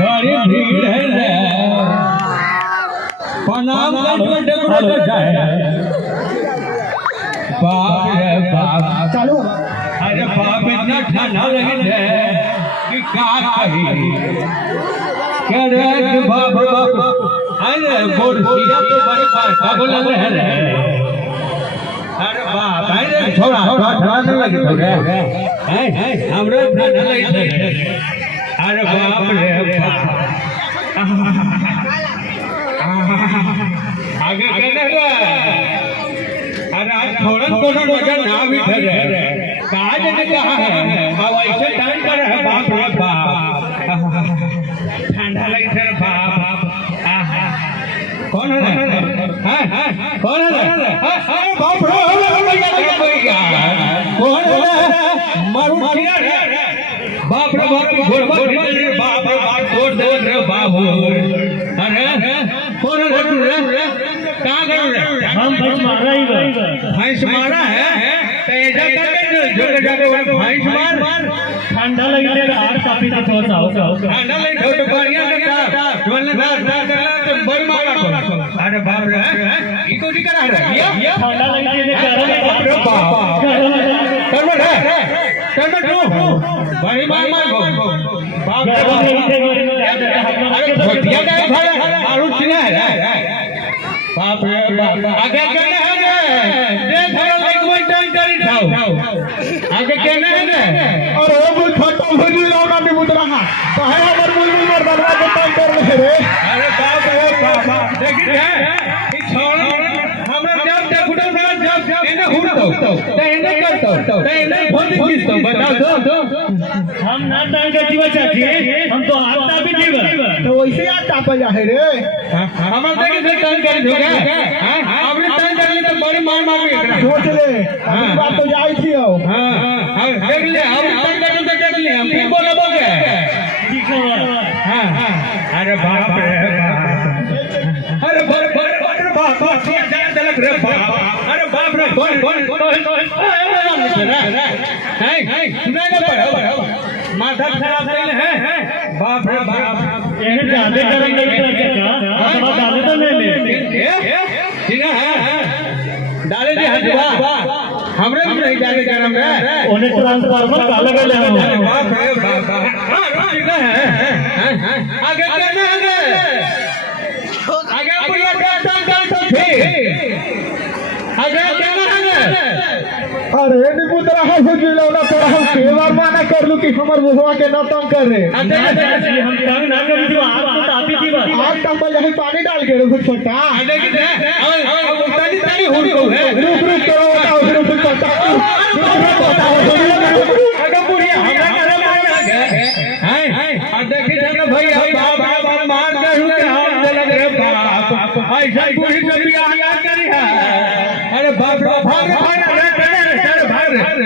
बड़ी भीड़ है रे प्रणाम करके डगड़े जाए बाप रे बाप चालू अरे बाप इतना ठंडा लगे रे कि का कही करे बाप अरे बोरसिया तो बड़ी भाषा बोल रहे रे अरे बाप अरे छोड़ा ठंडा नहीं लगे छोड़े हैं हमरा ठंडा लगे अरे बाप रे बाप आगे कहने रे अरे आज थोड़ा कोनो वजन ना भी ठहरे कहा जाने कहा है अब ऐसे टाइम कर है बाप रे बाप ठंडा लगे थे बाप कौन है कौन है बाप रे कौन है मारू मारिया रे बाप रे बाप घोड़ बाप रे बाप तोड़ दे रे बाप अरे कौन है रे कहां गए रे हम भैंस मार रही है भैंस मारा है तेजा करके जोड़े जाके भैंस मार ठंडा लगी ले आर काफी तो थोड़ा सा ठंडा लगे तो बढ़िया करता बोलने ना तो बड़ी मारा अरे बाप रे ई को नहीं करा है ये ठंडा लगी ले बाप रे बाप करमट है करमट तू बड़ी मार गो बाप रे अरे छोटिया का भाई मारू चिना है बाप रे बाप आगे कहने है रे देख रे लाइक वन टाइम करी जाओ आगे कहने है रे अरे वो छोटा भुजी लाना भी मुद्रा है कहे अगर मुल्ली मर बनवा के टाइम कर रहे रे अरे बाप रे बाप देखिए है ई छोड़ हमरा जब देखुडो ना जब इने हुड़तो तो इने करतो तो इने भोंदी किस्तो बताओ तो हम ना टाइम का जीवा चाची हम तो आता भी जीवा तो वैसे याद तापा जा है रे हमरा देखे से टाइम कर दोगे हां आपने टाइम कर तो बड़ी मार मार एकरा सोच ले अभी बात तो जाई थी हो हां देख ले हम टाइम कर तो देख ले हम फिर बोलोगे ठीक है हां अरे बाप रे अरे बाप रे बाप चलक रे बाप अरे बाप रे कौन है सुनाई ना पड़े माथा खराब नहीं है बाप रे बाप ये ज्यादा गरम नहीं करके का अथवा डाले तो ले ले ठीक है डाले दे हटवा हमरे भी नहीं डाले गरम रे उन्हें ट्रांसफार्मर काला कर ले हम बाप रे बाप हां ठीक है आगे करना है आगे पूरा डाटा तो ठीक आगे करना है अरे नी पुत्रा हो गिलो ना तोरा हम सेवा माना कर लू कि हमर बुढ़वा के न तंग कर रे हम तंग ना कर दी आप तो तापी की बात आप तंग यही पानी डाल के रे छोटा देखिए अब ताली ताली हो है रुक करो बताओ रुक बताओ अगर बुढ़िया हमरा करे मार गए हैं और देखिए जरा भैया बाप मार दे के हम लग रे बाप ऐसा बुढ़ी से बियाह करी है अरे बाप रे भाग भाग